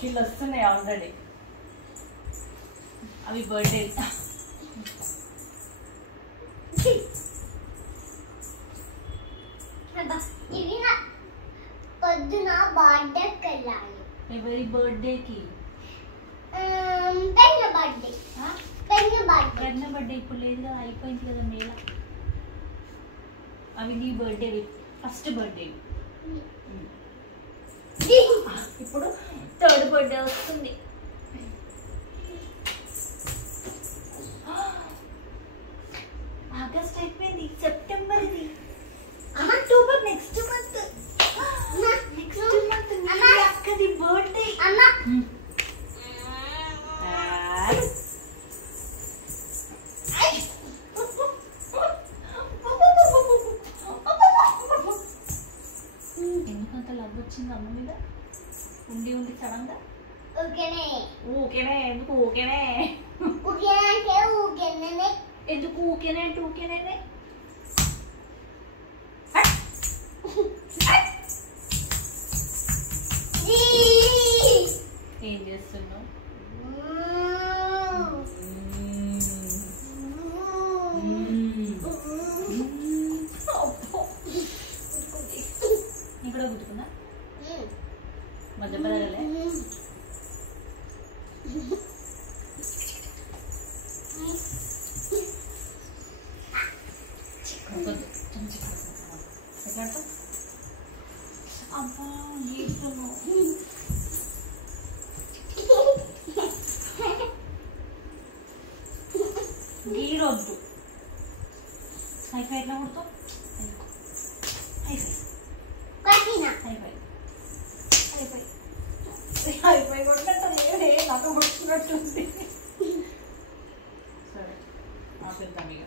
గిఫ్ట్లు వస్తున్నాయి ఆల్రెడీ. అవి బర్త్డే. పొద్దున బర్త్డేకి వెళ్ళాలి. ఎవరి బర్త్డేకి? పెన్న బర్త్డే. పెన్న బర్త్డే ఇప్పుడు లేదు కదా, అయిపోయింది కదా మేళ. అవి నీ బర్త్డే, ఫస్ట్ బర్త్డే. ఇప్పుడు థర్డ్ బర్త్డే వస్తుంది. ఆగస్ట్ అయిపోయింది, సెప్టెంబర్ ఇది, అక్టోబర్ నెక్స్ట్ మంత్. అక్కది బర్త్డే. ఎందుకంత లవ్ వచ్చింది అమ్మ మీద? ఉండి ఉండి సడన్ గా ఊకేనే. ఎందుకు ఊకేనే? ఎందుకు ఊకేనే అంటే ఊకేనే? ఏం చేస్తున్నావు? ఇక్కడ గుర్తుకున్నా మధ్య పదలే. అబ్బా గీరొద్దు. హైఫై ఎట్లా కొడతావు? హైఫై కొట్టినట్టు లేదే, నాకు కొట్టినట్టుంది. సరే ఆపేద్దాం ఇక.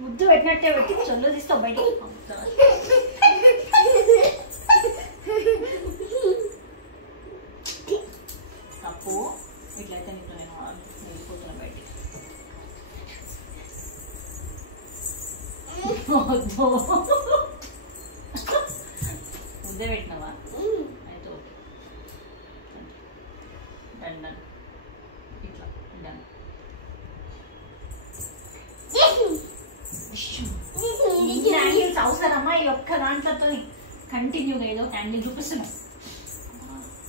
ముద్దు పెట్టినట్టే పెట్టి చొల్లు తీస్తావు బయటికి. తప్పు ఇట్లయితే నీకు నేను వెళ్ళిపోతున్నా బయటికి. ముద్దే పెట్టినావా? అయితే ఓకే, డన్ డన్. ఇట్లా డన్. క్యాండిల్స్ అవసరమా ఈ ఒక్క దాంట్లతో? కంటిన్యూగా ఏదో క్యాండిల్ చూపిస్తున్నావు.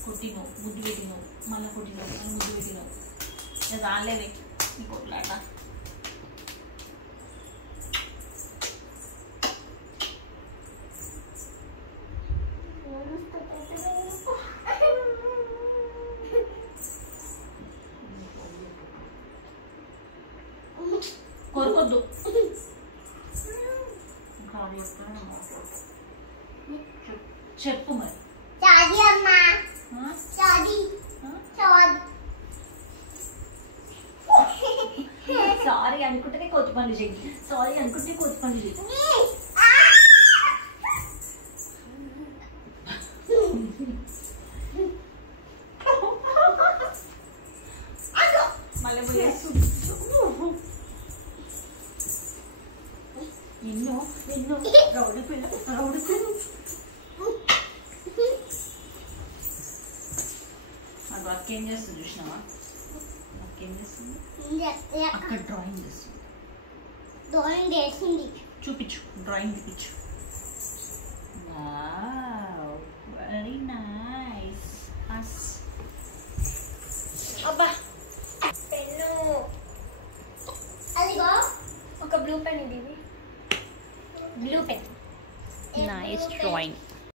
కొట్టినవు, ముద్దు పెట్టినవు, మళ్ళీ కొట్టినవు, మళ్ళీ ముద్దు పెట్టినవు. రాలేవే నీ కొట్లాట. కొరకొద్దు. చెప్పు మరి. సారీ అనుకుంటేనే కోతి పనులు చెయ్యి. సారీ అనుకుంటే కోతి పనులు చెయ్యి. మళ్ళీ ఎన్నో ఎన్నో రౌడీ పిల్ల రౌడీ పిల్ల. అది అక్క ఏం చేస్తుంది చూసినావా? అక్క ఏం చేస్తుంది? అక్కడ డ్రాయింగ్ చేస్తుంది. చూపించు, డ్రాయింగ్ చూపించు. Very nice. అబ్బా పెన్ను. అదిగో ఒక బ్లూ పెన్. ఇది బ్లూ పెన్. Nice drawing.